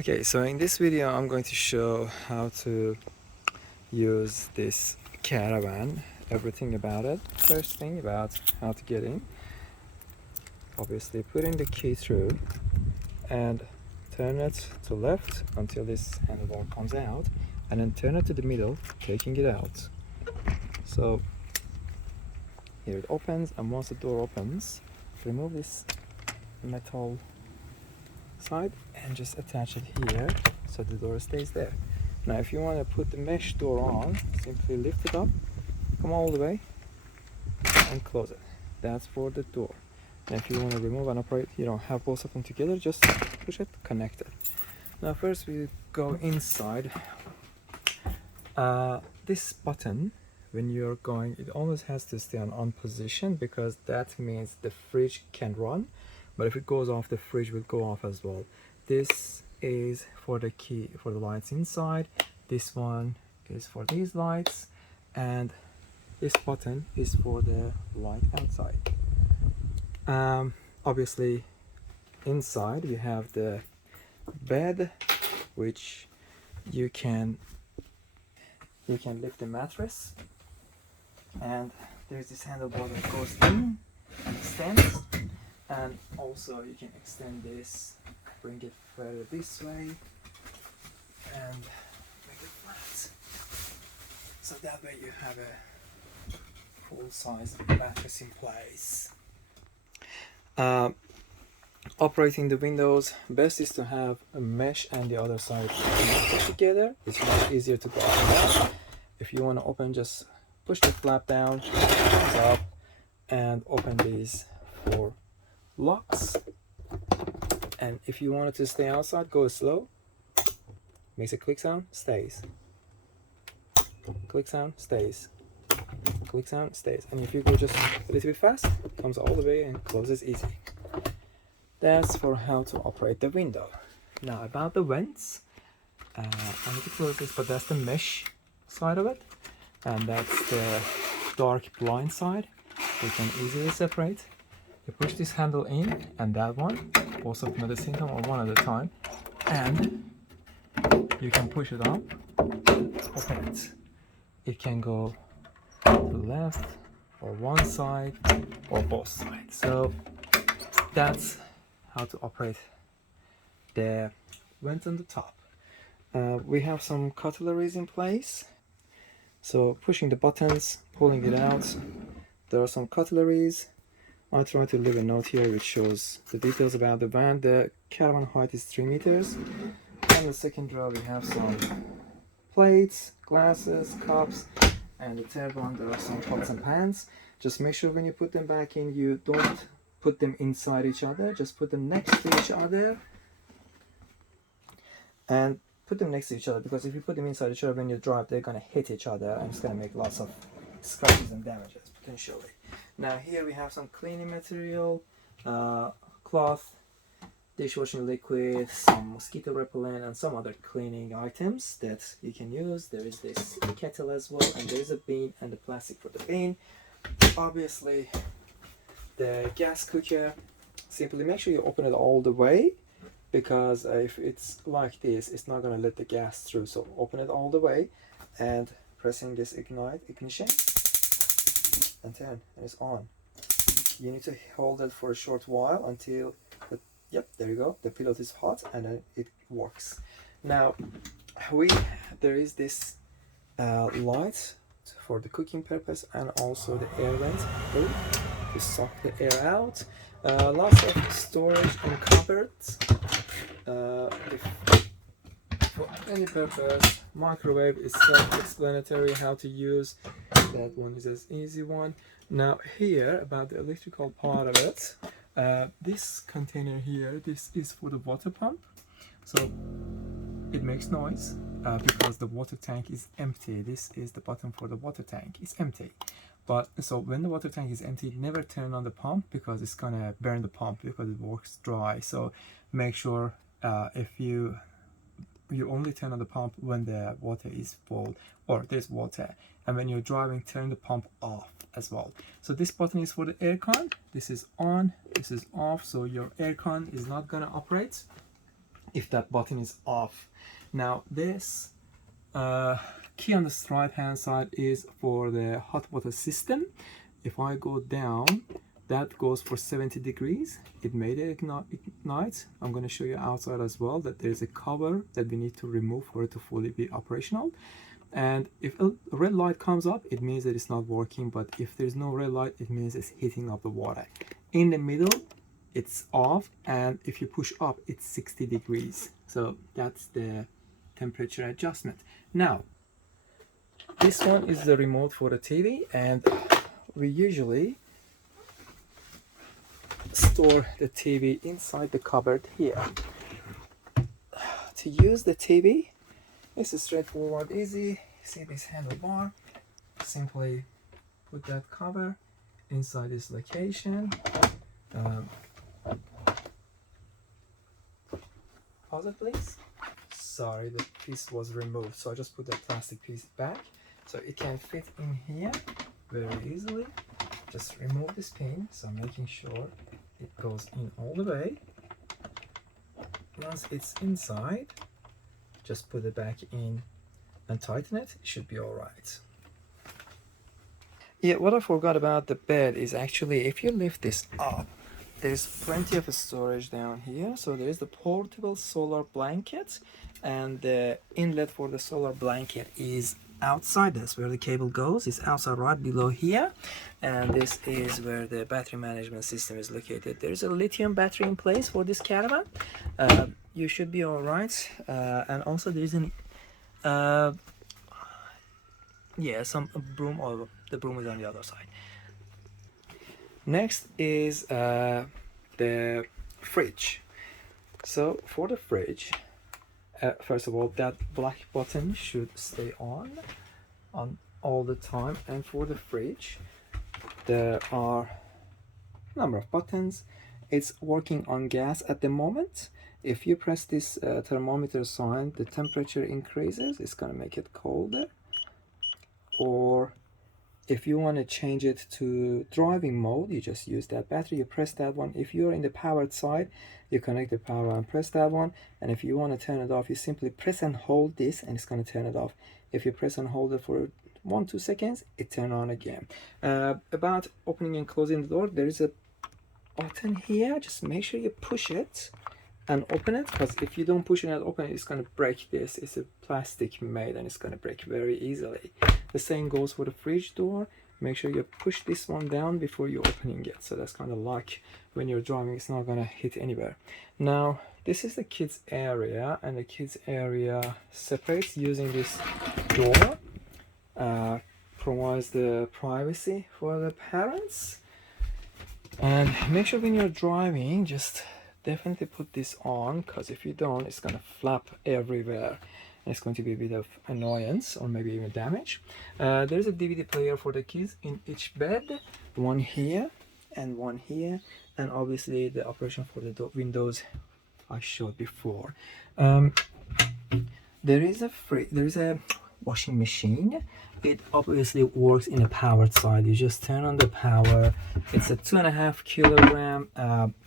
Okay, so in this video I'm going to show how to use this caravan, everything about it. First thing about how to get in, obviously put in the key through and turn it to left until this handlebar comes out, and then turn it to the middle, taking it out. So here it opens, and once the door opens, remove this metal side and just attach it here so the door stays there. Now if you want to put the mesh door on, simply lift it up, come all the way and close it. That's for the door. And if you want to remove and operate, you don't have both of them together, just push it, connect it. Now first we go inside. This button, when you're going, it always has to stay on position, because that means the fridge can run, but if it goes off, the fridge will go off as well. This is for the key for the lights inside, this one is for these lights, and this button is for the light outside. Obviously inside we have the bed, which you can lift the mattress, and there's this handlebar that goes in and extends, and also you can extend this, bring it further this way and make it flat, so that way you have a full-size mattress in place. Operating the windows, best is to have a mesh and the other side connected together. It's much easier to go up and down. If you want to open, just push the flap down, up, and open these 4 locks. And if you want it to stay outside, go slow, makes a click sound, stays, click sound, stays, click sound, stays. And if you go just a little bit fast, it comes all the way and closes easy. That's for how to operate the window. Now about the vents, I need to close this, but that's the mesh side of it, and that's the dark blind side. You can easily separate. You push this handle in, and that one, both of them at the same time or one at a time, and you can push it up, open it. It can go to the left or one side or both sides. So that's how to operate the vent on the top. We have some cutleries in place, so pushing the buttons, pulling it out, there are some cutleries. I try to leave a note here which shows the details about the van. The caravan height is 3 meters. And the second row we have some plates, glasses, cups, and the third one there are some pots and pans. Just make sure when you put them back in, you don't put them inside each other, just put them next to each other, and put them next to each other, because if you put them inside each other when you drive, they're going to hit each other and it's going to make lots of scratches and damages potentially. Now here we have some cleaning material, cloth, dishwashing liquid, some mosquito repellent, and some other cleaning items that you can use. There is this kettle as well, and there is a bin and the plastic for the bin. Obviously the gas cooker, simply make sure you open it all the way, because if it's like this, it's not going to let the gas through. So open it all the way and pressing this ignition and turn, and it's on. You need to hold it for a short while until yep, there you go, the pilot is hot, and then it works. Now there is this light for the cooking purpose, and also the air vent to suck the air out. Lots of storage and cupboards. For any purpose, microwave is self-explanatory how to use. That one is an easy one. Now here, about the electrical part of it, this container here, this is for the water pump. So it makes noise because the water tank is empty. This is the button for the water tank, it's empty. But so when the water tank is empty, never turn on the pump, because it's gonna burn the pump because it works dry. So make sure if you only turn on the pump when the water is full or there's water, and when you're driving, turn the pump off as well. So this button is for the aircon. This is on, this is off, so your aircon is not gonna operate if that button is off. Now this key on the right hand side is for the hot water system. If I go down, that goes for 70 degrees. It made it ignite. I'm going to show you outside as well that there's a cover that we need to remove for it to fully be operational. And if a red light comes up, it means that it's not working, but if there's no red light, it means it's heating up the water. In the middle, it's off, and if you push up, it's 60 degrees. So that's the temperature adjustment. Now, this one is the remote for the TV, and we usually store the TV inside the cupboard here. To use the TV, it's straightforward, easy. See this handlebar? Simply put that cover inside this location. Pause it, please. Sorry, the piece was removed, so I just put that plastic piece back so it can fit in here very easily. Just remove this pin, so making sure it goes in all the way. Once it's inside, just put it back in and tighten it. It should be all right. Yeah, what I forgot about the bed is actually if you lift this up, there's plenty of storage down here. So there's the portable solar blanket, and the inlet for the solar blanket is outside. That's where the cable goes. It's outside right below here, and this is where the battery management system is located. There's a lithium battery in place for this caravan. You should be all right. And also there's an some broom, or the broom is on the other side. Next is the fridge. So for the fridge, first of all, that black button should stay on all the time. And for the fridge, there are a number of buttons. It's working on gas at the moment. If you press this thermometer sign, the temperature increases. It's going to make it colder. Or if you want to change it to driving mode, you just use that battery, you press that one. If you're in the powered side, you connect the power and press that one. And if you want to turn it off, you simply press and hold this and it's going to turn it off. If you press and hold it for 1-2 seconds, it turns on again. About opening and closing the door, there is a button here. Just make sure you push it and open it, because if you don't push it and open it, it's going to break this. It's a plastic made and it's going to break very easily. The same goes for the fridge door. Make sure you push this one down before you're opening it. So that's kind of like when you're driving, it's not going to hit anywhere. Now, this is the kids area, and the kids area separates using this door. Provides the privacy for the parents. And make sure when you're driving, just definitely put this on, because if you don't, it's going to flap everywhere and it's going to be a bit of annoyance or maybe even damage. There's a DVD player for the kids in each bed, one here and one here, and obviously the operation for the windows I showed before. There is a washing machine. It obviously works in a powered side. You just turn on the power. It's a 2.5 kilogram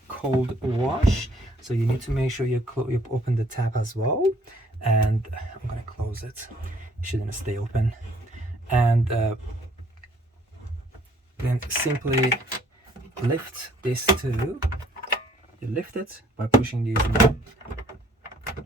cold wash, so you need to make sure you open the tap as well. And I'm gonna close it. It shouldn't stay open. And then simply lift this too. You lift it by pushing these in,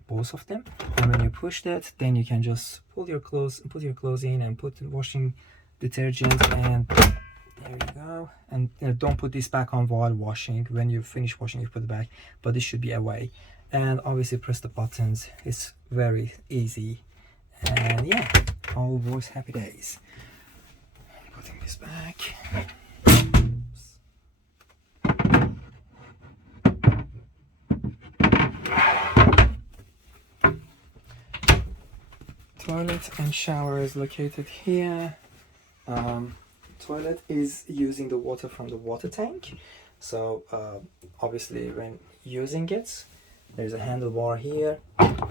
both of them, and when you push that, then you can just pull your clothes, put your clothes in, and put the washing detergent, and there you go. And don't put this back on while washing. When you finish washing, you put it back, but this should be away. And obviously press the buttons. It's very easy, and yeah, all works, happy days. Putting this back. Toilet and shower is located here. Toilet is using the water from the water tank. So obviously when using it, there's a handlebar here.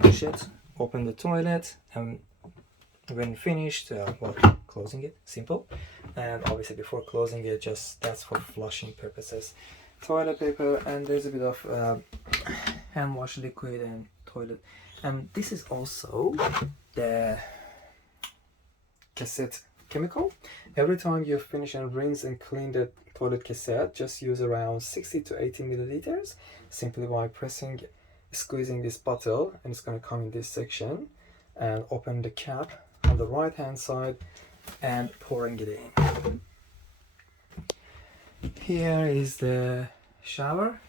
Push it, open the toilet, and when finished, closing it, simple. And obviously before closing it, just that's for flushing purposes. Toilet paper, and there's a bit of hand wash liquid and toilet. And this is also the cassette chemical. Every time you finish and rinse and clean the toilet cassette, just use around 60 to 80 milliliters simply by squeezing this bottle, and it's going to come in this section, and open the cap on the right hand side and pouring it in. Here is the shower.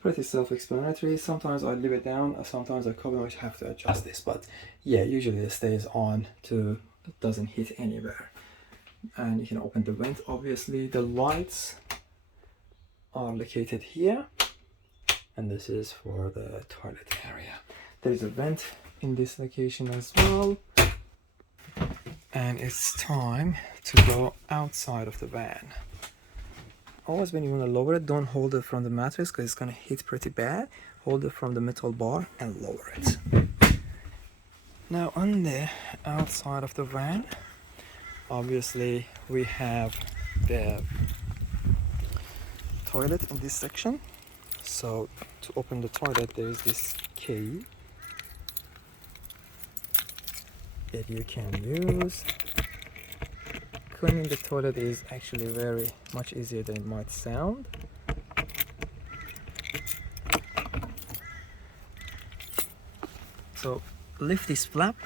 Pretty self-explanatory. Sometimes I leave it down, sometimes I have to adjust this, but yeah, usually it stays on to it doesn't hit anywhere. And you can open the vent. Obviously the lights are located here, and this is for the toilet area. There is a vent in this location as well, and it's time to go outside of the van. Always when you want to lower it, don't hold it from the mattress because it's going to hit pretty bad. Hold it from the metal bar and lower it. Now on the outside of the van, obviously we have the toilet in this section. So to open the toilet, there is this key that you can use. Cleaning the toilet is actually very much easier than it might sound. So lift this flap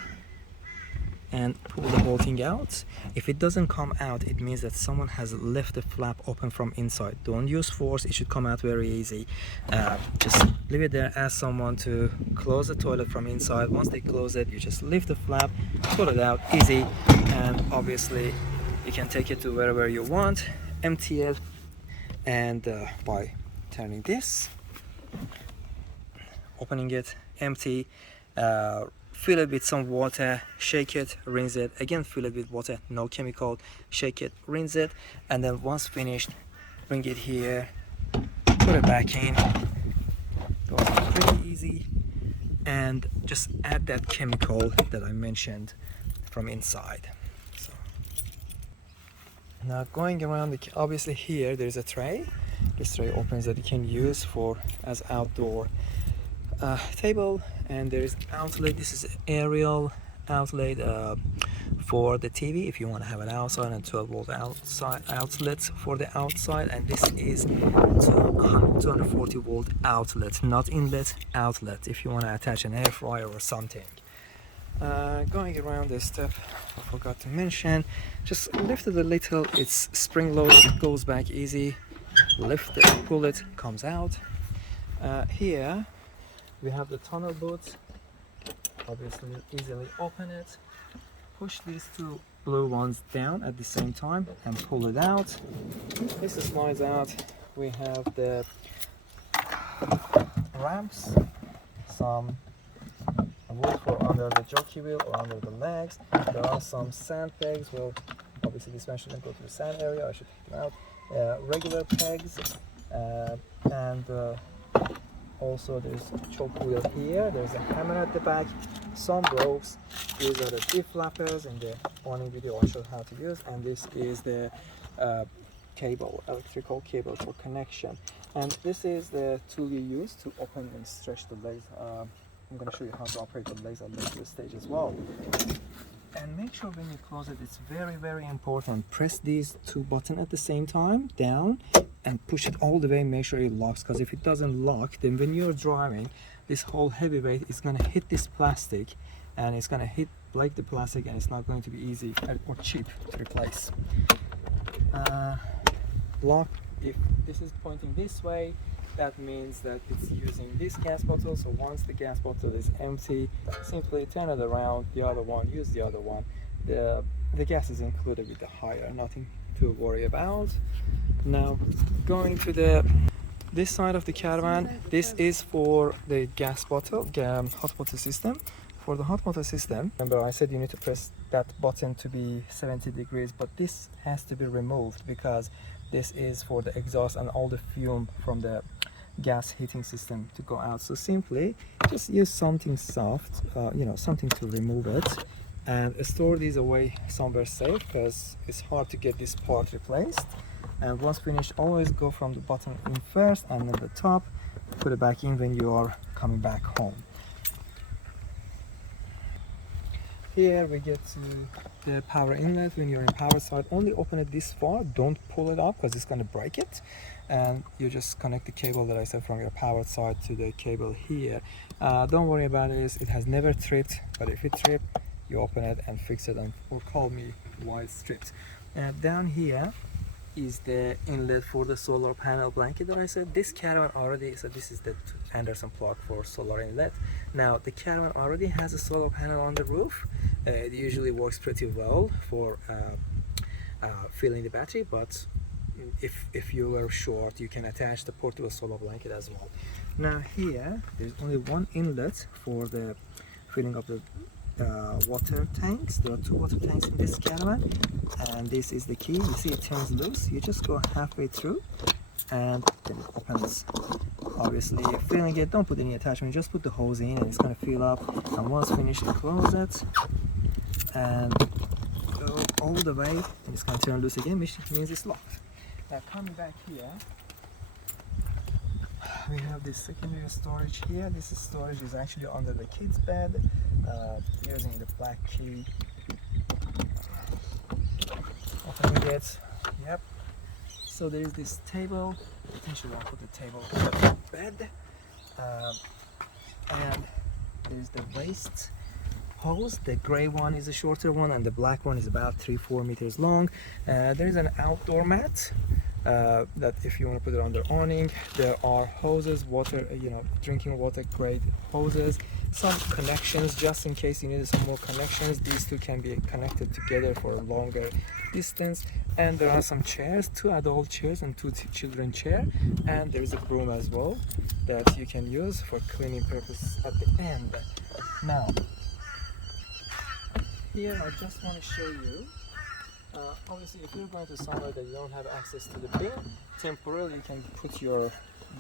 and pull the whole thing out. If it doesn't come out, it means that someone has left the flap open from inside. Don't use force, it should come out very easy. Just leave it there, ask someone to close the toilet from inside. Once they close it, you just lift the flap, pull it out, easy, and obviously you can take it to wherever you want, empty it, and by turning this, opening it, empty, fill it with some water, shake it, rinse it, again fill it with water, no chemical, shake it, rinse it, and then once finished, bring it here, put it back in, goes pretty easy, and just add that chemical that I mentioned from inside. So now going around obviously here there's a tray. This tray opens that you can use as outdoor table, and there is outlet. This is aerial outlet for the TV if you want to have it outside, and 12-volt outside outlets for the outside, and this is 240-volt outlet, not inlet, outlet if you want to attach an air fryer or something. Going around this step, I forgot to mention, just lift it a little, it's spring loaded, it goes back easy, lift it, pull it, comes out. Here we have the tunnel boot. Obviously easily open it, push these two blue ones down at the same time and pull it out. This slides out. We have the ramps, some wood for under the jockey wheel or under the legs. There are some sand pegs. Well, obviously this one shouldn't go to the sand area, I should take them out. Regular pegs, and also there's a choke wheel here, there's a hammer at the back, some ropes. These are the deflappers. In the awning video I showed how to use, and this is the cable, electrical cable for connection. And this is the tool you use to open and stretch the legs. I'm going to show you how to operate the legs at this stage as well. And make sure when you close it, it's very, very important. Press these two buttons at the same time, down, and push it all the way, make sure it locks, because if it doesn't lock, then when you're driving, this whole heavy weight is going to hit this plastic, and it's going to break the plastic, and it's not going to be easy or cheap to replace. Lock, if this is pointing this way, that means that it's using this gas bottle. So once the gas bottle is empty, simply turn it around, the other one, use the other one. The gas is included with the hire, nothing to worry about. Now going to this side of the caravan, this is for the gas bottle, hot water system. For the hot water system, remember I said you need to press that button to be 70 degrees, but this has to be removed because this is for the exhaust and all the fume from the gas heating system to go out. So simply just use something soft, something to remove it, and store these away somewhere safe, because it's hard to get this part replaced. And once finished, always go from the bottom in first and then the top, put it back in when you are coming back home. Here we get to the power inlet. When you're in power side, only open it this far, don't pull it up because it's going to break it, and you just connect the cable that I said from your power side to the cable here. Don't worry about this, it has never tripped, but if it tripped, you open it and fix it, and or call me why it's tripped. Down here is the inlet for the solar panel blanket that I said. This caravan already, so this is the Anderson plug for solar inlet. Now the caravan already has a solar panel on the roof. It usually works pretty well for filling the battery, but if you are short, you can attach the portable solar blanket as well. Now here there's only one inlet for the filling of the water tanks. There are two water tanks in this caravan, and this is the key. You see it turns loose, you just go halfway through and then it opens. Obviously filling it, don't put any attachment, just put the hose in and it's going to fill up, and once finished close it and go all the way, and it's going to turn loose again, which means it's locked. Now coming back here, we have this secondary storage here. This storage is actually under the kids bed, using the black key. Opening it, yep. So there is this table, potentially I'll put the table on the bed, and there's the waste hose. The gray one is a shorter one and the black one is about 3-4 meters long. There is an outdoor mat that if you want to put it on the awning. There are hoses, water, drinking water grade hoses, some connections just in case you need some more connections. These two can be connected together for a longer distance, and there are some chairs, 2 adult chairs and 2 children chair, and there is a broom as well that you can use for cleaning purposes at the end. Now here I just want to show you, obviously if you're going to somewhere that you don't have access to the bin, temporarily you can put your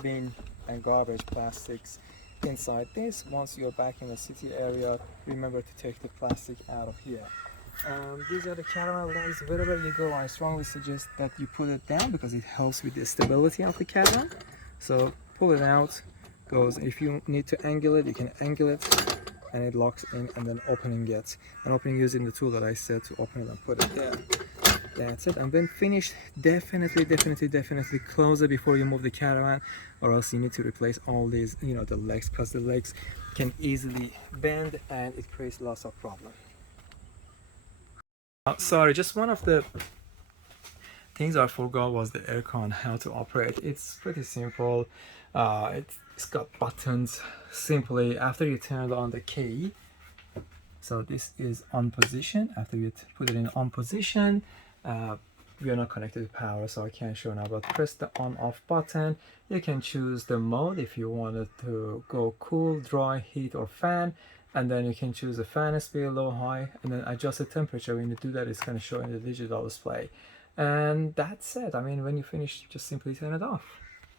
bin and garbage plastics inside this. Once you're back in the city area, remember to take the plastic out of here. These are the caravan legs. Wherever you go, I strongly suggest that you put it down because it helps with the stability of the caravan. So pull it out, goes. If you need to angle it, you can angle it and it locks in, and then opening it, and opening using the tool that I said to open it and put it there. That's it. And when finished, definitely close it before you move the caravan, or else you need to replace all these, the legs, because the legs can easily bend and it creates lots of problem. Sorry, just one of the things I forgot was the aircon, how to operate. It's pretty simple. It's got buttons. Simply after you turn on the key, so this is on position. After you put it in on position, we are not connected to power, so I can't show now, but press the on off button. You can choose the mode if you wanted to go cool, dry, heat, or fan, and then you can choose the fan speed, low, high, and then adjust the temperature. When you do that, it's going to show in the digital display, and that's it. I mean, when you finish, just simply turn it off.